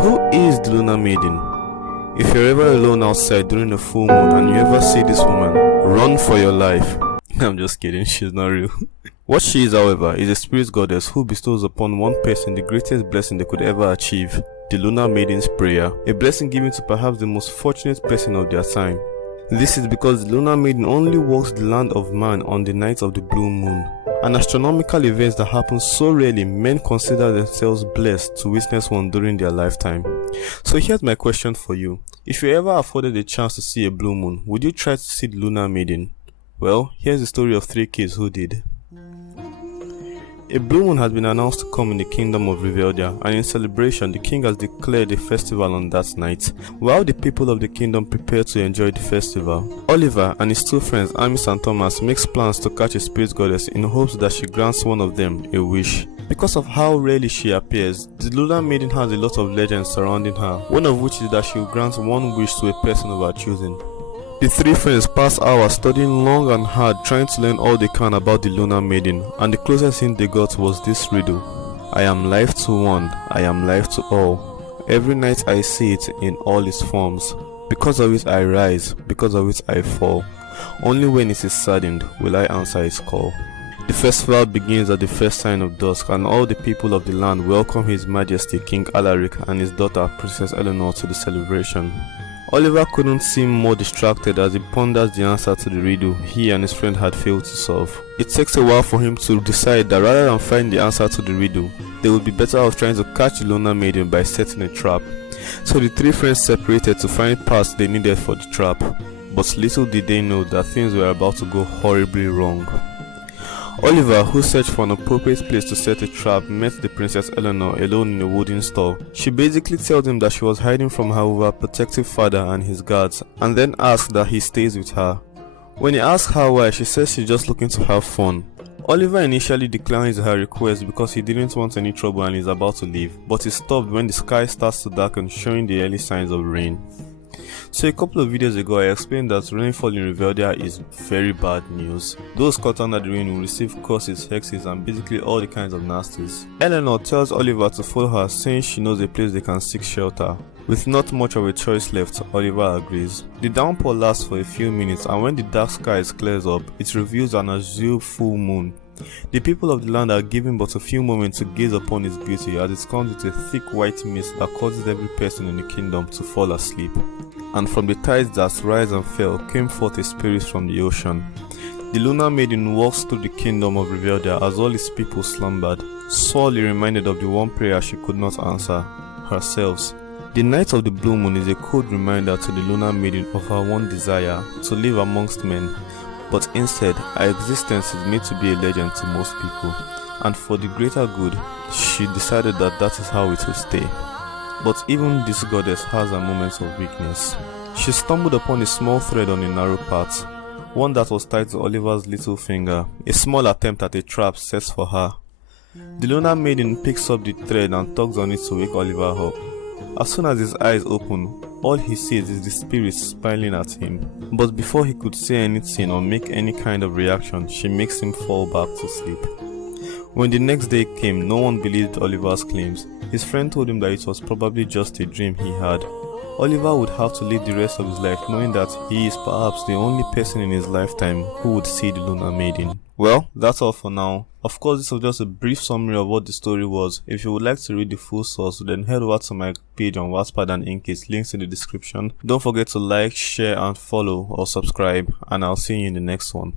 Who is the Lunar Maiden? If you're ever alone outside during a full moon and you ever see this woman, run for your life. I'm just kidding, she's not real. What she is, however, is a spirit goddess who bestows upon one person the greatest blessing they could ever achieve, the Lunar Maiden's prayer, a blessing given to perhaps the most fortunate person of their time. This is because the Lunar Maiden only walks the land of man on the night of the blue moon, an astronomical event that happens so rarely men consider themselves blessed to witness one during their lifetime. So here's my question for you. If you ever afforded a chance to see a blue moon, would you try to see the Lunar Maiden? Well, here's the story of 3 kids who did. A blue moon has been announced to come in the kingdom of Reveldia, and in celebration the king has declared a festival on that night. While the people of the kingdom prepare to enjoy the festival, Oliver and his 2 friends Amis and Thomas makes plans to catch a spirit goddess in hopes that she grants one of them a wish. Because of how rarely she appears, the Lunar Maiden has a lot of legends surrounding her, one of which is that she will grant one wish to a person of her choosing. The 3 friends pass hours studying long and hard trying to learn all they can about the Lunar Maiden, and the closest hint they got was this riddle. I am life to one, I am life to all. Every night I see it in all its forms. Because of it I rise, because of it I fall. Only when it is saddened will I answer its call. The festival begins at the first sign of dusk, and all the people of the land welcome His Majesty King Alaric and his daughter Princess Eleanor to the celebration. Oliver couldn't seem more distracted as he ponders the answer to the riddle he and his friend had failed to solve. It takes a while for him to decide that rather than find the answer to the riddle, they would be better off trying to catch the Lunar Maiden by setting a trap. So the 3 friends separated to find parts they needed for the trap, but little did they know that things were about to go horribly wrong. Oliver, who searched for an appropriate place to set a trap, met the Princess Eleanor alone in a wooden stall. She basically tells him that she was hiding from her overprotective father and his guards, and then asks that he stays with her. When he asks her why, she says she's just looking to have fun. Oliver initially declines her request because he didn't want any trouble and is about to leave, but is stopped when the sky starts to darken, showing the early signs of rain. So a couple of videos ago I explained that rainfall in Reveldia is very bad news. Those caught under the rain will receive curses, hexes and basically all the kinds of nasties. Eleanor tells Oliver to follow her, saying she knows a place they can seek shelter. With not much of a choice left, Oliver agrees. The downpour lasts for a few minutes, and when the dark skies clears up, it reveals an azure full moon. The people of the land are given but a few moments to gaze upon its beauty, as it comes with a thick white mist that causes every person in the kingdom to fall asleep. And from the tides that rise and fell came forth a spirit from the ocean. The Lunar Maiden walks through the kingdom of Reveldia as all its people slumbered, sorely reminded of the one prayer she could not answer, herself. The night of the blue moon is a cold reminder to the Lunar Maiden of her one desire, to live amongst men, but instead her existence is made to be a legend to most people, and for the greater good, she decided that that is how it will stay. But even this goddess has her moments of weakness. She stumbled upon a small thread on a narrow path, one that was tied to Oliver's little finger, a small attempt at a trap set for her. The Lunar Maiden picks up the thread and tugs on it to wake Oliver up. As soon as his eyes open, all he sees is the spirit smiling at him. But before he could say anything or make any kind of reaction, she makes him fall back to sleep. When the next day came, no one believed Oliver's claims. His friend told him that it was probably just a dream he had. Oliver would have to live the rest of his life knowing that he is perhaps the only person in his lifetime who would see the Lunar Maiden. Well, that's all for now. Of course, this was just a brief summary of what the story was. If you would like to read the full source, then head over to my page on Wattpad and Inkit, links in the description. Don't forget to like, share and follow or subscribe, and I'll see you in the next one.